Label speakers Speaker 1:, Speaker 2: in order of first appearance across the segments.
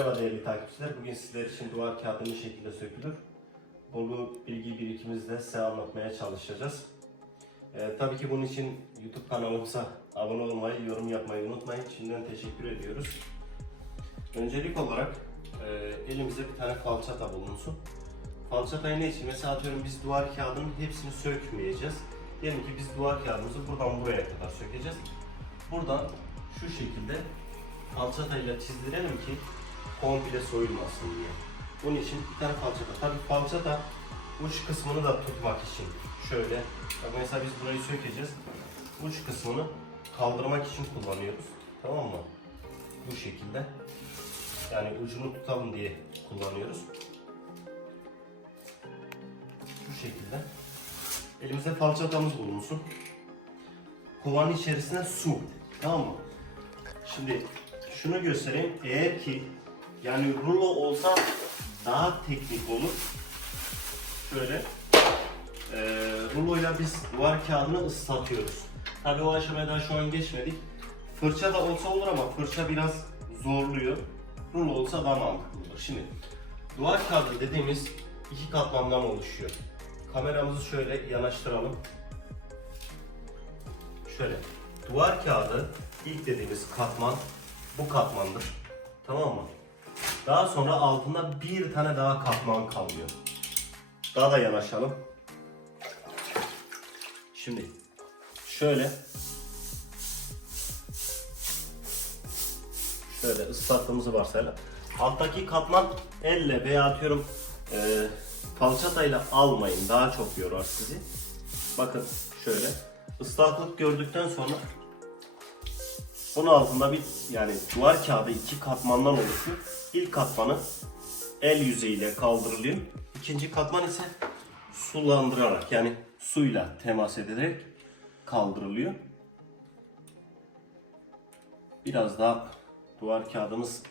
Speaker 1: Merhaba değerli takipçiler. Bugün sizler için duvar kağıdı ne şekilde sökülür? Bunu bilgi birikimimizle size anlatmaya çalışacağız. Ee, tabii ki bunun için YouTube kanalımıza abone olmayı, yorum yapmayı unutmayın. Şimdiden teşekkür ediyoruz. Öncelik olarak e, elimize bir tane falçata bulunsun. Falçatayı ne için? Mesela atıyorum biz duvar kağıdının hepsini sökmeyeceğiz. Diyelim ki biz duvar kağıdımızı buradan buraya kadar sökeceğiz. Buradan şu şekilde falçatayla çizdirelim ki komple soyulmasın diye. Bunun için bir tane falçata. Tabii falçata uç kısmını da tutmak için şöyle. Bak mesela biz burayı sökeceğiz. Uç kısmını kaldırmak için kullanıyoruz. Tamam mı? Bu şekilde. Yani ucunu tutalım diye kullanıyoruz. Şu şekilde. Elimizde falçatamız bulunsun. Kovanın içerisine su. Tamam mı? Şimdi şunu göstereyim. Eğer ki yani rulo olsa daha teknik olur. Şöyle e, ruloyla biz duvar kağıdını ıslatıyoruz. Tabii o aşamaya daha şu an geçmedik. Fırça da olsa olur ama fırça biraz zorluyor. Rulo olsa daha mantıklı olur. Şimdi duvar kağıdı dediğimiz iki katmandan oluşuyor. Kameramızı şöyle yanaştıralım. Şöyle duvar kağıdı ilk dediğimiz katman bu katmandır. Tamam mı? Daha sonra altında bir tane daha katman kalıyor. Daha da yanaşalım. Şimdi şöyle şöyle ıslattığımızı varsayalım. Alttaki katman elle veya atıyorum e, falçatayla almayın. Daha çok yorar sizi. Bakın şöyle ıslaklık gördükten sonra bunun altında bir yani duvar kağıdı iki katmandan oluşuyor. İlk katmanı el yüzeyiyle kaldırılıyor. İkinci katman ise sulandırarak yani suyla temas ederek kaldırılıyor. Biraz daha duvar kağıdımız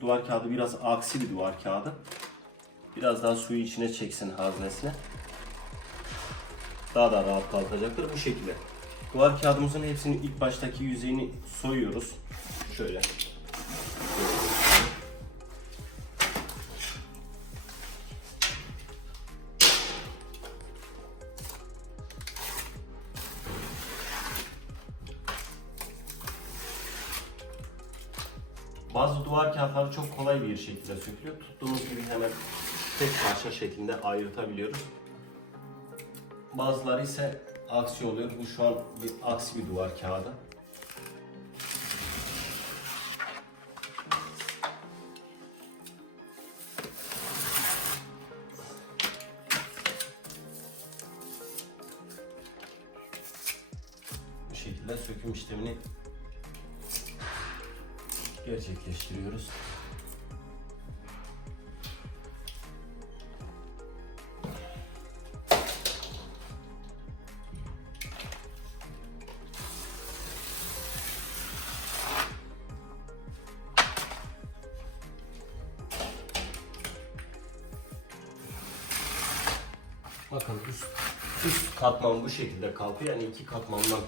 Speaker 1: duvar kağıdı biraz aksi bir duvar kağıdı. Biraz daha suyu içine çeksin haznesine. Daha da rahat kalkacaktır bu şekilde. Duvar kağıdımızın hepsini ilk baştaki yüzeyini soyuyoruz. Şöyle. Bazı duvar kağıtları çok kolay bir şekilde sökülüyor. Tuttuğumuz gibi hemen tek parça şeklinde ayırtabiliyoruz. Bazıları ise aksi oluyor. Bu şu an bir aksi bir duvar kağıdı. Bu şekilde söküm işlemini gerçekleştiriyoruz. Bakın üst, üst katman bu şekilde kalkıyor. Yani iki katmandan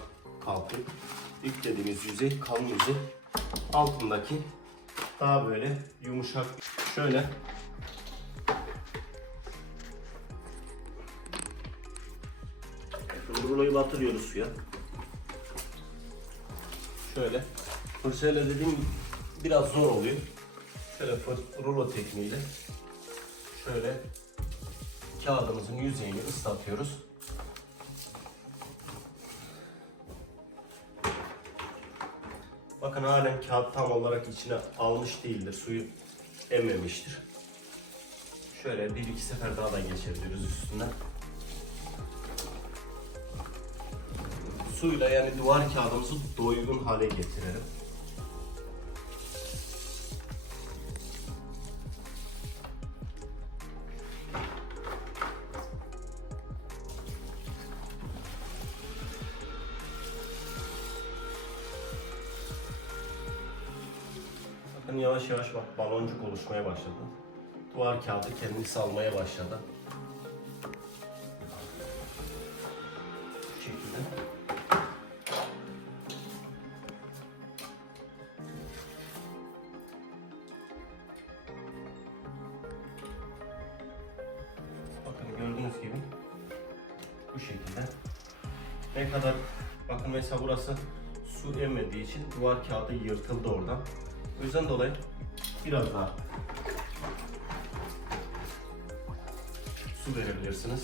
Speaker 1: kalkıyor. İlk dediğimiz yüzey kalın yüzey. Altındaki daha böyle yumuşak. Şöyle Ruloyu batırıyoruz suya. Şöyle. Fırçayla dediğim biraz zor oluyor. Şöyle rulo tekniğiyle şöyle kağıdımızın yüzeyini ıslatıyoruz. Bakın halen kağıt tam olarak içine almış değildir. Suyu emmemiştir. Şöyle bir iki sefer daha da geçebiliriz üstünden. Suyla yani duvar kağıdımızı doygun hale getirelim. bakın yavaş yavaş bak baloncuk oluşmaya başladı. Duvar kağıdı kendini salmaya başladı. Bu şekilde. Bakın gördüğünüz gibi bu şekilde. Ne kadar bakın mesela burası su emmediği için duvar kağıdı yırtıldı oradan. O yüzden dolayı biraz daha su verebilirsiniz.